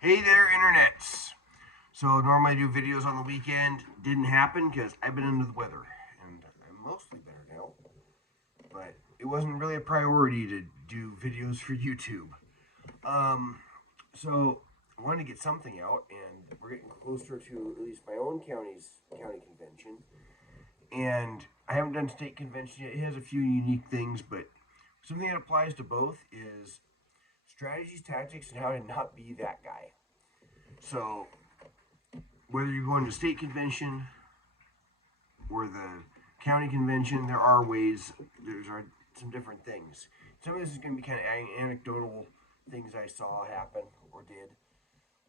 Hey there, internets. So normally I do videos on the weekend. Didn't happen because I've been under the weather, and I'm mostly better now. But it wasn't really a priority to do videos for YouTube. Um, so I wanted to get something out, and we're getting closer to at least my own county's county convention. And I haven't done state convention yet. It has a few unique things, but something that applies to both is strategies, tactics, and how to not be that guy. So whether you're going to state convention or the county convention, there are ways. There's some different things. Some of this is going to be kind of anecdotal things I saw happen or did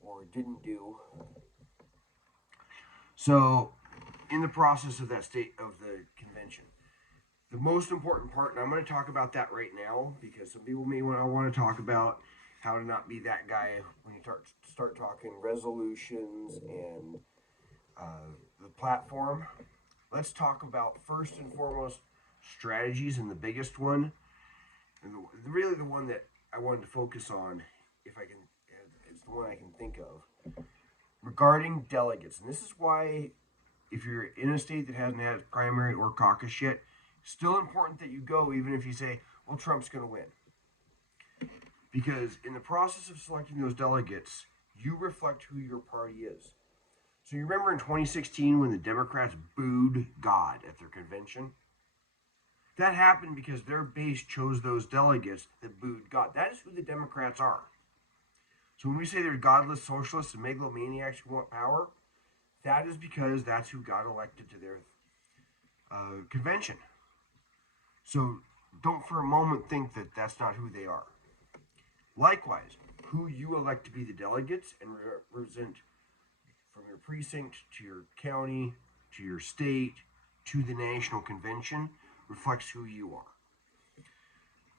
or didn't do. So, in the process of that state of the convention, the most important part, and I'm going to talk about that right now because some people may want to talk about how to not be that guy when you start talking resolutions and the platform. Let's talk about first and foremost strategies, and the biggest one, and really the one that I wanted to focus on, if I can, it's the one I can think of regarding delegates. And this is why, if you're in a state that hasn't had primary or caucus yet, it's still important that you go, even if you say, "Well, Trump's going to win," because in the process of selecting those delegates, you reflect who your party is. So you remember in 2016 when the Democrats booed God at their convention? That happened because their base chose those delegates that booed God. That is who the Democrats are. So when we say they're godless socialists and megalomaniacs who want power, that is because that's who got elected to their convention. So don't for a moment think that that's not who they are. Likewise, who you elect to be the delegates and represent from your precinct to your county to your state to the national convention reflects who you are.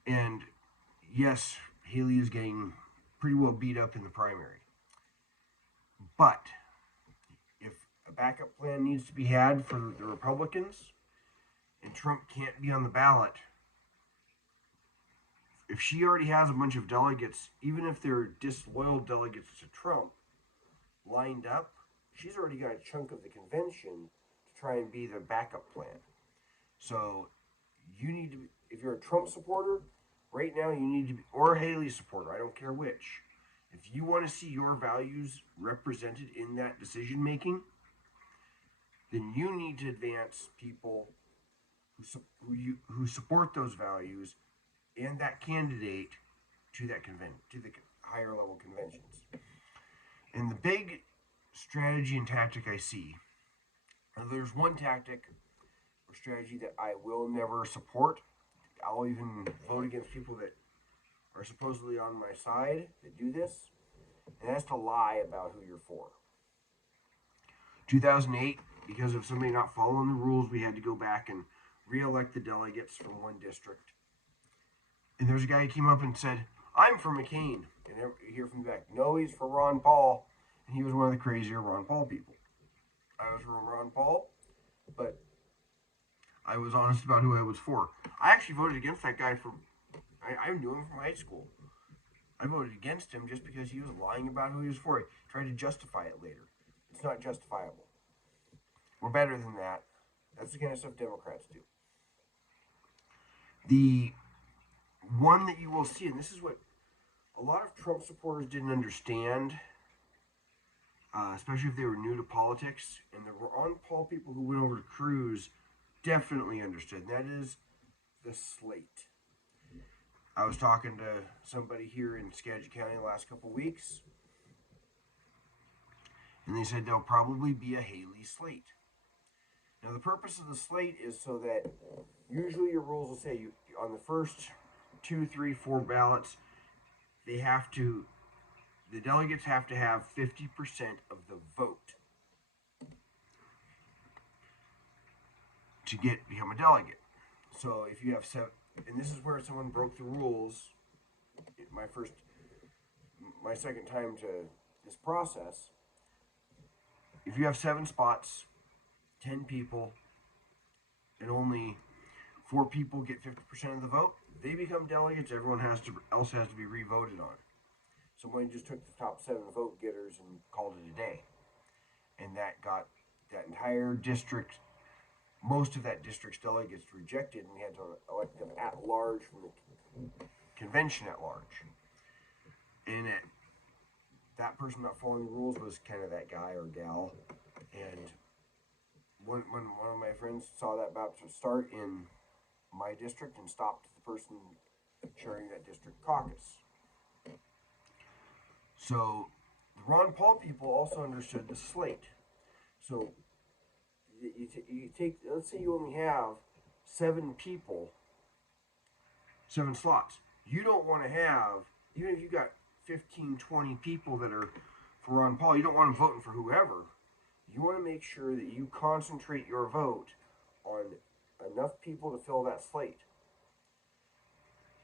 And yes, Haley is getting pretty well beat up in the primary. But if a backup plan needs to be had for the Republicans and Trump can't be on the ballot, if she already has a bunch of delegates, even if they're disloyal delegates to Trump, lined up, she's already got a chunk of the convention to try and be the backup plan. So you need to, if you're a Trump supporter, right now you need to be, or a Haley supporter, I don't care which. If you want to see your values represented in that decision making, then you need to advance people who support those values and that candidate to to the higher level conventions. And the big strategy and tactic I see, there's one tactic or strategy that I will never support. I'll even vote against people that are supposedly on my side that do this, and that's to lie about who you're for. 2008, because of somebody not following the rules, we had to go back and re-elect the delegates from one district. And there's a guy who came up and said, "I'm for McCain." And you hear from the back, "No, he's for Ron Paul." And he was one of the crazier Ron Paul people. I was for Ron Paul, but I was honest about who I was for. I actually voted against that guy for, I knew him from high school. I voted against him just because he was lying about who he was for. He tried to justify it later. It's not justifiable. We're better than that. That's the kind of stuff Democrats do. The one that you will see, and this is what a lot of Trump supporters didn't understand, especially if they were new to politics, and the Ron Paul people who went over to Cruz definitely understood, and that is the slate. I was talking to somebody here in Skagit County the last couple weeks, and they said there'll probably be a Haley slate. Now, the purpose of the slate is so that usually your rules will say you on the first 2, 3, 4 ballots, they have to, the delegates have to have 50% of the vote to become a delegate. So if you have seven, and this is where someone broke the rules. My second time to this process. If you have 7 spots, 10 people, and only 4 people get 50% of the vote, they become delegates. Everyone else has to be re-voted on. Somebody just took the top 7 vote getters and called it a day. And that got that entire district, most of that district's delegates rejected, and we had to elect them at large from the convention at large. And that person not following the rules was kind of that guy or gal. And when one of my friends saw that about to start in my district and stopped the person chairing that district caucus. So the Ron Paul people also understood the slate. So you take, let's say you only have 7 people, 7 slots. You don't want to have, even if you got 15, 20 people that are for Ron Paul, you don't want them voting for whoever. You want to make sure that you concentrate your vote on enough people to fill that slate.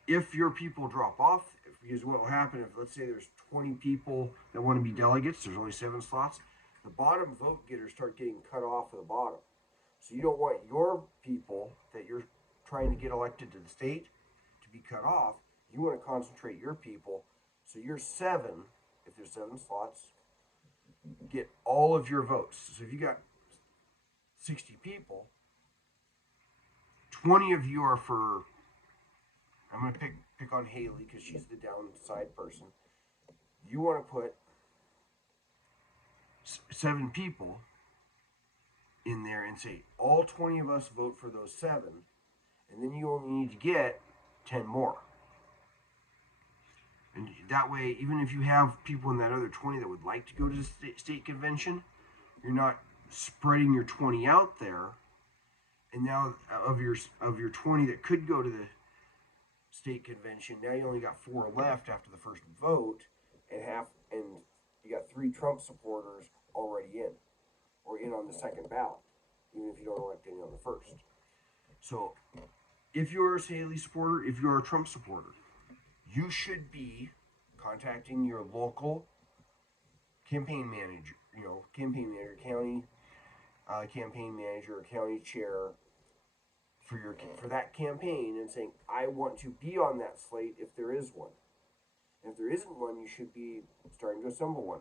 If your people drop off, because what will happen if, let's say there's 20 people that want to be delegates, there's only 7 slots, the bottom vote getters start getting cut off at the bottom. So you don't want your people that you're trying to get elected to the state to be cut off. You want to concentrate your people. So your 7, if there's 7 slots, get all of your votes. So if you got 60 people, 20 of you are for, I'm going to pick on Haley because she's the downside person. You want to put 7 people in there and say, all 20 of us vote for those 7, and then you only need to get 10 more. And that way, even if you have people in that other 20 that would like to go to the state convention, you're not spreading your 20 out there. And now of your 20 that could go to the state convention, now you only got 4 left after the first vote, and you got 3 Trump supporters already in, or in on the second ballot, even if you don't elect any on the first. So, if you're a Haley supporter, if you're a Trump supporter, you should be contacting your local campaign manager, county campaign manager or county chair for that campaign and saying, I want to be on that slate if there is one. And if there isn't one, you should be starting to assemble one.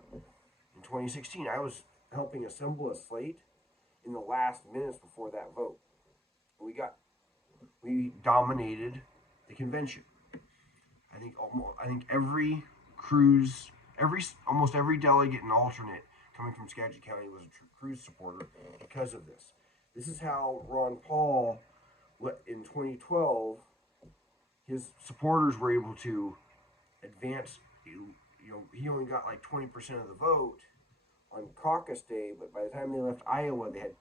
In 2016, I was helping assemble a slate in the last minutes before that vote. We dominated the convention. I think almost every delegate and alternate coming from Skagit County was a Cruz supporter because of this. This is how Ron Paul, in 2012, his supporters were able to advance. He only got like 20% of the vote on caucus day, but by the time they left Iowa, they had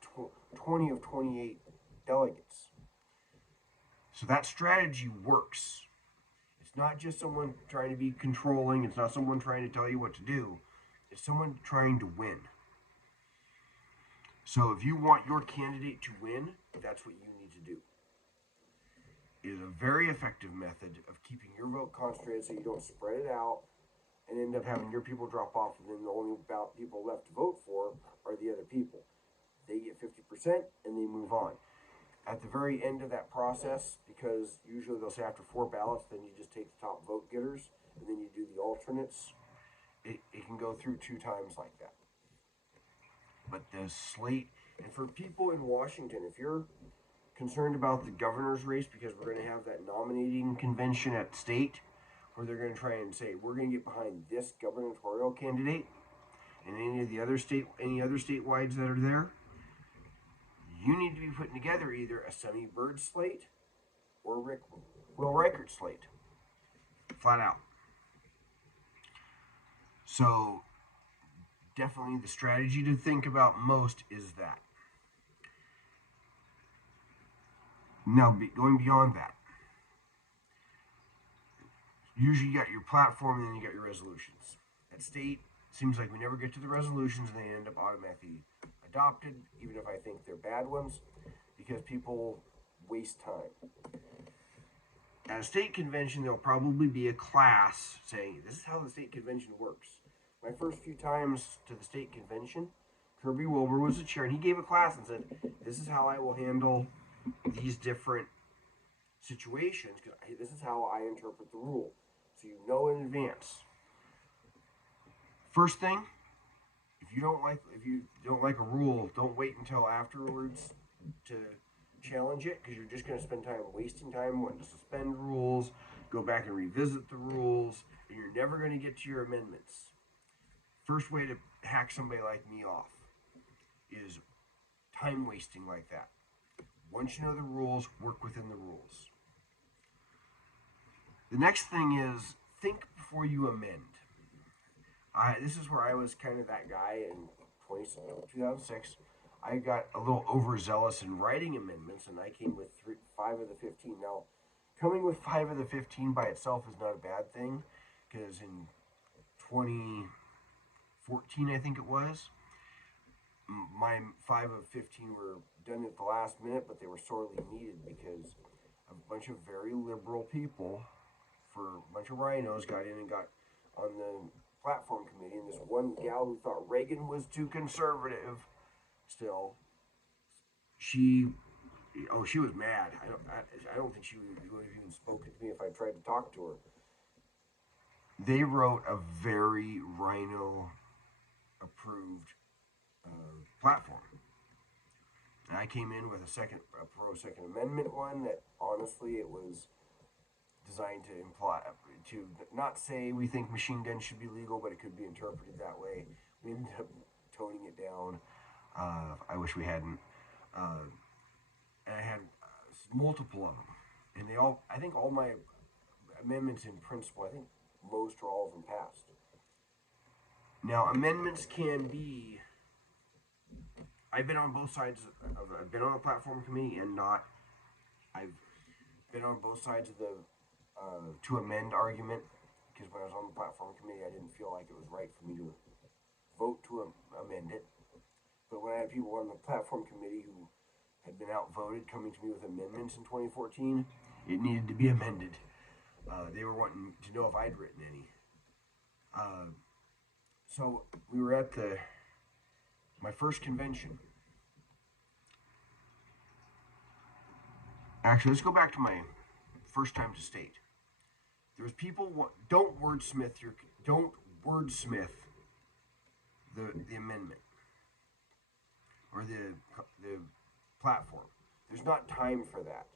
20 of 28 delegates. So that strategy works. It's not just someone trying to be controlling. It's not someone trying to tell you what to do. It's someone trying to win. So if you want your candidate to win, that's what you need to do. It is a very effective method of keeping your vote concentrated so you don't spread it out and end up having your people drop off, and then the only people left to vote for are the other people. They get 50% and they move on. At the very end of that process, because usually they'll say after 4 ballots, then you just take the top vote getters, and then you do the alternates. It can go through 2 times like that. But the slate, and for people in Washington, if you're concerned about the governor's race, because we're going to have that nominating convention at state, where they're going to try and say, we're going to get behind this gubernatorial candidate, and any other statewide that are there, you need to be putting together either a Sonny Bird slate or Will Reichert slate. Flat out. So, definitely the strategy to think about most is that. Now, going beyond that, usually you got your platform and then you got your resolutions. At state, it seems like we never get to the resolutions and they end up automatically adopted, even if I think they're bad ones, because people waste time. At a state convention, there'll probably be a class saying, this is how the state convention works. My first few times to the state convention, Kirby Wilbur was the chair, and he gave a class and said, this is how I will handle these different situations, because this is how I interpret the rule. So you know in advance. First thing, if you don't like a rule, don't wait until afterwards to challenge it, because you're just going to spend time wasting time wanting to suspend rules, go back and revisit the rules, and you're never going to get to your amendments. First way to hack somebody like me off is time wasting like that. Once you know the rules, work within the rules. The next thing is think before you amend. This is where I was kind of that guy in 2006. I got a little overzealous in writing amendments, and I came with 5 of the 15. Now, coming with 5 of the 15 by itself is not a bad thing, because in 2014, I think it was, my 5 of 15 were done at the last minute, but they were sorely needed because a bunch of very liberal people, for a bunch of rhinos, got in and got on the platform committee, and this one gal who thought Reagan was too conservative still, she was mad. I don't think she would have even spoken to me if I tried to talk to her. They wrote a very rhino approved platform, and I came in with a pro Second Amendment one that honestly it was designed to imply, to not say we think machine guns should be legal, but it could be interpreted that way. We ended up toning it down. I wish we hadn't. And I had multiple of them, and I think all my amendments in principle, I think most or all of them passed. Now, amendments can be, I've been on both sides I've been on the platform committee and not. I've been on both sides of the to amend argument, because when I was on the platform committee, I didn't feel like it was right for me to vote to amend it. But when I had people on the platform committee who had been outvoted coming to me with amendments in 2014, it needed to be amended. They were wanting to know if I'd written any. So we were at my first convention. Actually, let's go back to my first time to state. There was people don't wordsmith the amendment or the platform. There's not time for that.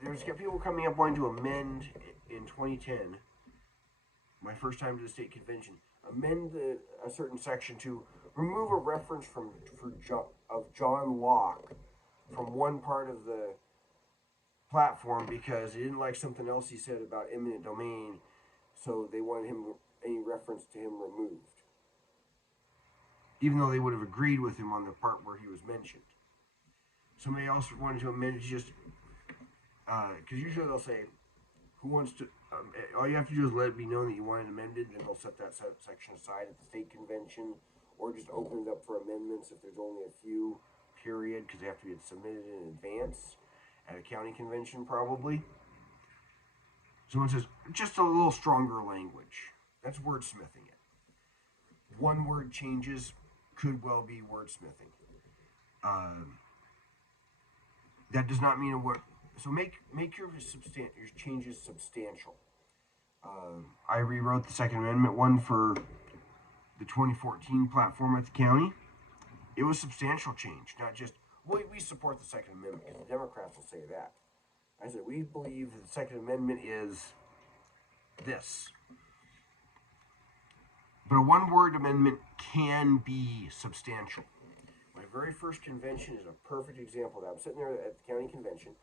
There's people coming up wanting to amend in 2010. My first time to the state convention, amend a certain section to remove a reference of John Locke from one part of the platform because they didn't like something else he said about eminent domain, so they wanted any reference to him removed, even though they would have agreed with him on the part where he was mentioned. Somebody else wanted to amend it just because usually they'll say, who wants to, all you have to do is let it be known that you want it amended, and they'll set that section aside at the state convention, or just open it up for amendments if there's only a few, period, because they have to be submitted in advance at a county convention probably. Someone says, just a little stronger language. That's wordsmithing it. One word changes could well be wordsmithing. That does not mean a word. So make your changes substantial. I rewrote the Second Amendment one for the 2014 platform at the county. It was substantial change, not just, we support the Second Amendment, because the Democrats will say that. I said, we believe that the Second Amendment is this. But a one-word amendment can be substantial. My very first convention is a perfect example of that. I'm sitting there at the county convention.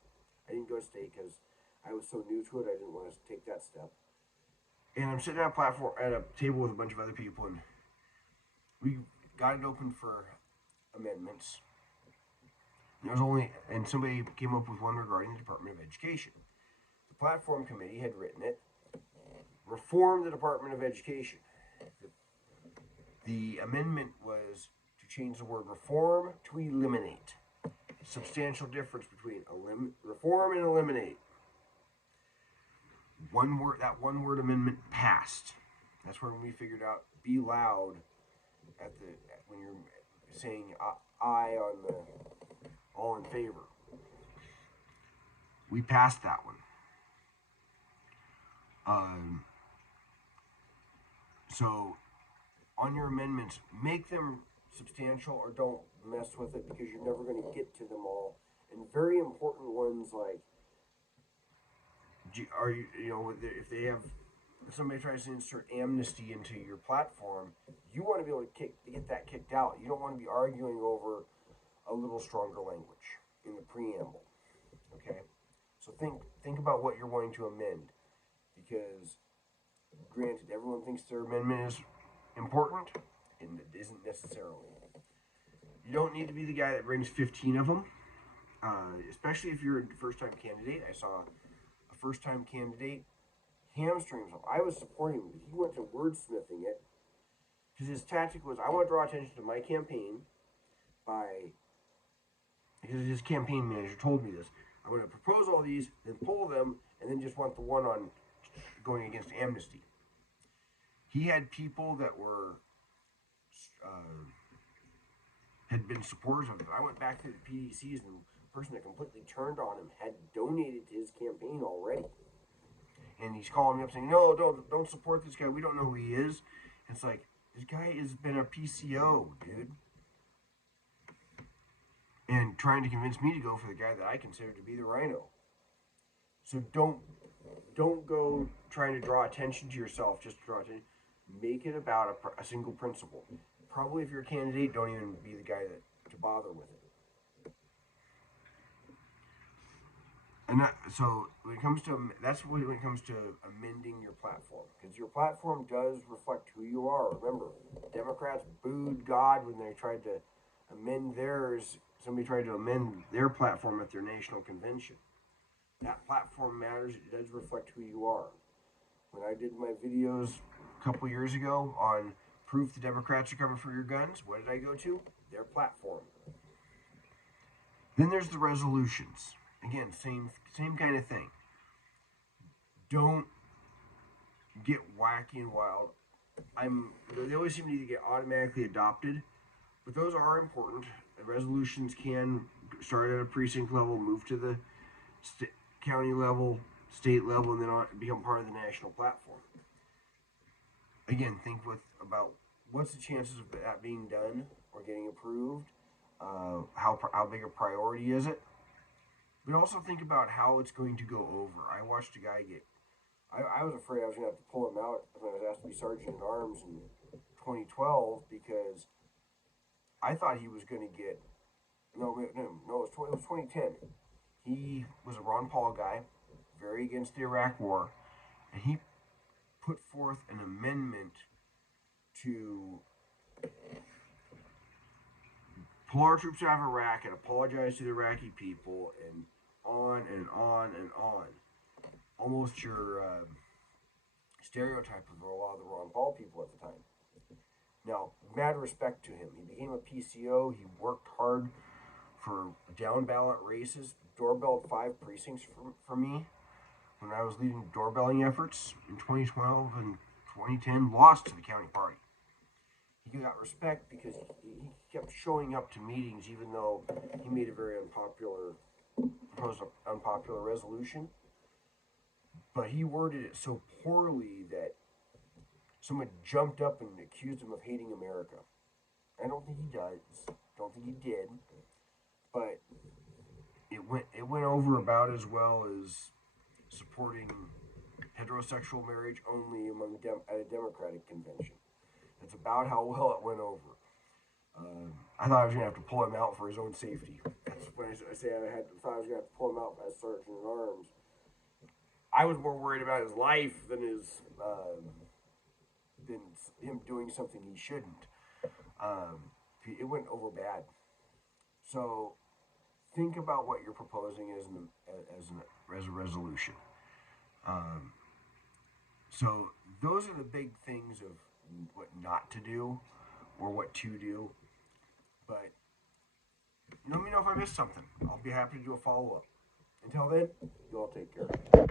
I didn't go to state because I was so new to it, I didn't want to take that step. And I'm sitting at a table with a bunch of other people, and we got it open for amendments. And somebody came up with one regarding the Department of Education. The platform committee had written it, reform the Department of Education. The amendment was to change the word reform to eliminate. Substantial difference between reform and eliminate. That one word amendment passed. That's when we figured out be loud when you're saying aye on the all in favor. We passed that one. So on your amendments, make them substantial or don't mess with it because you're never going to get to them all. And very important ones like, are you, if they have, if somebody tries to insert amnesty into your platform, you want to be able to get that kicked out. You don't want to be arguing over a little stronger language in the preamble. Okay, so think about what you're wanting to amend, because granted, everyone thinks their amendment is important, and it isn't necessarily. You don't need to be the guy that brings 15 of them, especially if you're a first-time candidate. I saw a first-time candidate hamstring himself. I was supporting him. He went to wordsmithing it because his tactic was, I want to draw attention to my campaign because his campaign manager told me this. I'm going to propose all these, then pull them, and then just want the one on going against amnesty. He had people that were had been supporters of it. I went back to the PDCs, and the person that completely turned on him had donated to his campaign already. And he's calling me up saying, "No, don't support this guy. We don't know who he is." And it's like, this guy has been a PCO, dude, and trying to convince me to go for the guy that I consider to be the rhino. So don't go trying to draw attention to yourself just to draw attention. Make it about a single principle. Probably if you're a candidate, don't even be the guy to bother with it. And so when it comes to when it comes to amending your platform, because your platform does reflect who you are. Remember, Democrats booed God when they tried to amend theirs. Somebody tried to amend their platform at their national convention. That platform matters. It does reflect who you are. When I did my videos a couple years ago on proof the Democrats are coming for your guns, what did I go to? Their platform. Then there's the resolutions. Again, same kind of thing. Don't get wacky and wild. They always seem to get automatically adopted, but those are important. The resolutions can start at a precinct level, move to the county level, state level, and then become part of the national platform. Again, think about what's the chances of that being done or getting approved. How big a priority is it? But also think about how it's going to go over. I watched a guy I was afraid I was going to have to pull him out when I was asked to be sergeant at arms in 2012 because I thought he was going to get, it was 2010. He was a Ron Paul guy, very against the Iraq War, and he put forth an amendment to pull our troops out of Iraq and apologize to the Iraqi people, and on and on and on. Almost your stereotype of a lot of the Ron Paul people at the time. Now, mad respect to him. He became a PCO. He worked hard for down ballot races, doorbelled 5 precincts for me when I was leading doorbelling efforts in 2012 and 2010, lost to the county party. He got respect because he kept showing up to meetings even though he made a very proposed an unpopular resolution. But he worded it so poorly that someone jumped up and accused him of hating America. I don't think he does. Don't think he did. But it went over about as well as supporting heterosexual marriage only at a Democratic convention. That's about how well it went over. I thought I was going to have to pull him out for his own safety. That's when I say thought I was going to have to pull him out as sergeant at arms. I was more worried about his life than him doing something he shouldn't. It went over bad. So think about what you're proposing as a resolution. So those are the big things of what not to do or what to do. But let me know if I missed something. I'll be happy to do a follow-up. Until then, you all take care.